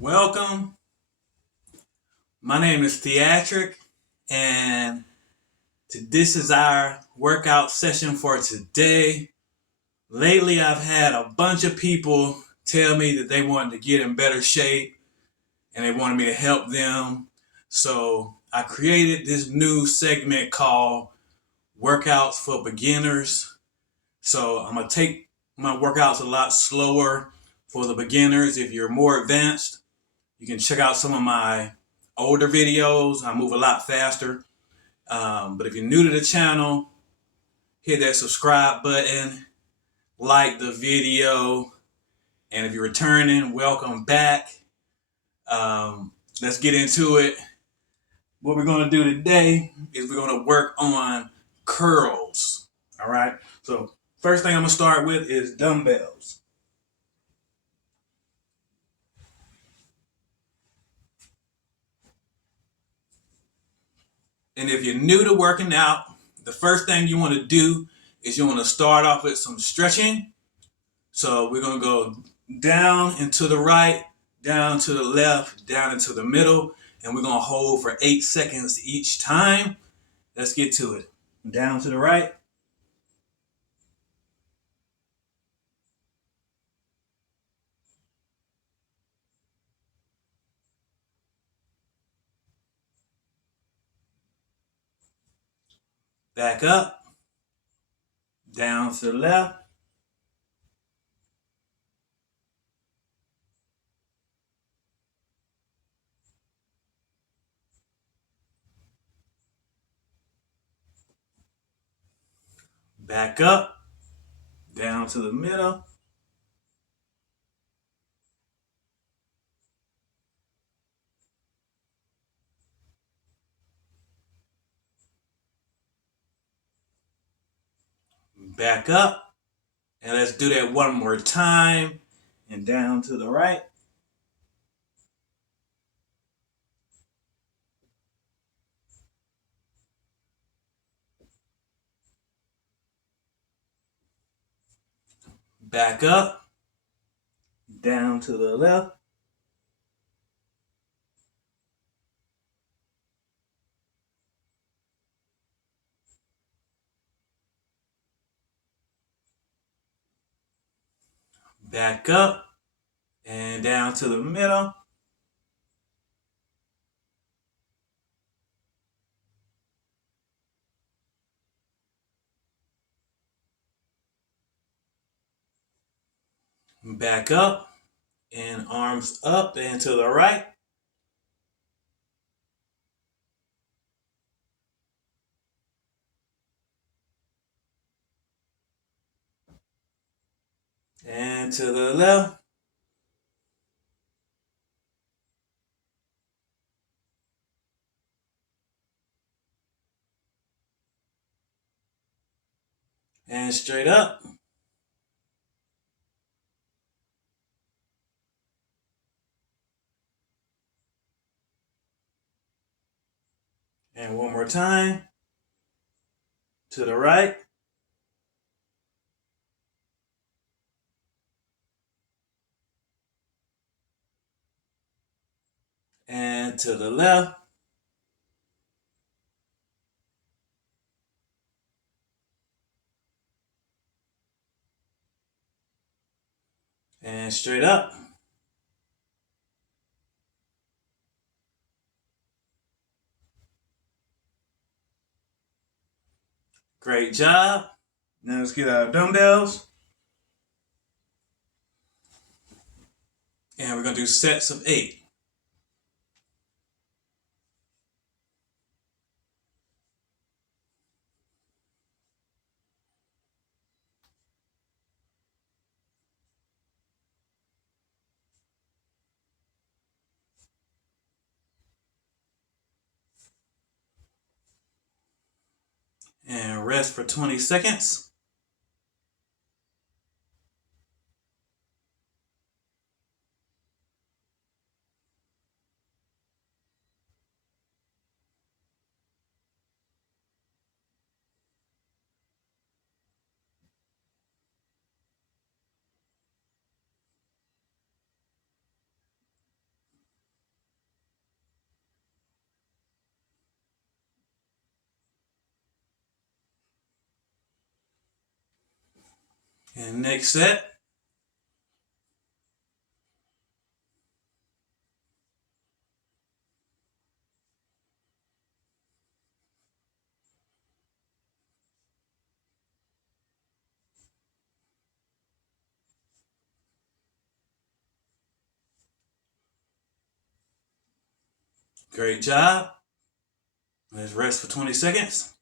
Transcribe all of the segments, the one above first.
Welcome. My name is Theatric, and this is our workout session for today. Lately, I've had a bunch of people tell me that they wanted to get in better shape and they wanted me to help them. So I created this new segment called Workouts for Beginners. So I'm going to take my workouts a lot slower for the beginners. If you're more advanced, you can check out some of my older videos. I move a lot faster. But if you're new to the channel, hit that subscribe button, like the video, and if you're returning, welcome back. Let's get into it. What we're going to do today is we're going to work on curls. All right. So first thing I'm going to start with is dumbbells. And if you're new to working out, the first thing you want to do is you want to start off with some stretching. So we're going to go down and to the right, down to the left, down into the middle, and we're going to hold for 8 seconds each time. Let's get to it. Down to the right. Back up. Down to the left. Back up. Down to the middle. Back up. And let's do that one more time. And down to the right. Back up. Down to the left. Back up. And down to the middle. Back up. And arms up and to the right. And to the left. And straight up. And one more time. To the right. And to the left. And straight up. Great job. Now let's get our dumbbells. And we're going to do sets of 8. And rest for 20 seconds. And next set. Great job. Let's rest for 20 seconds.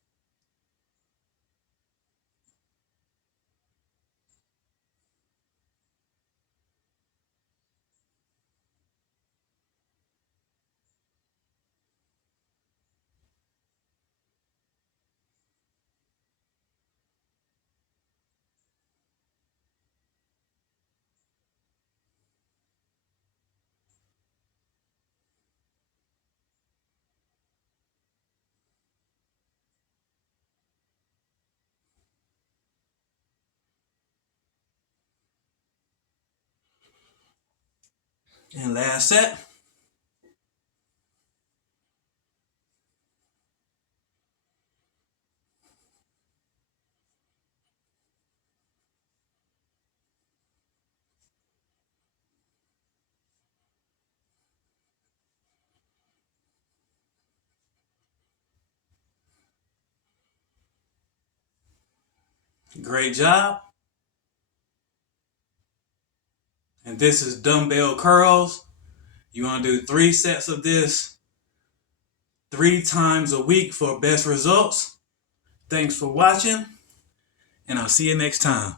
And last set. Great job. And this is dumbbell curls. You want to do 3 sets of this 3 times a week for best results. Thanks for watching, and I'll see you next time.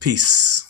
Peace.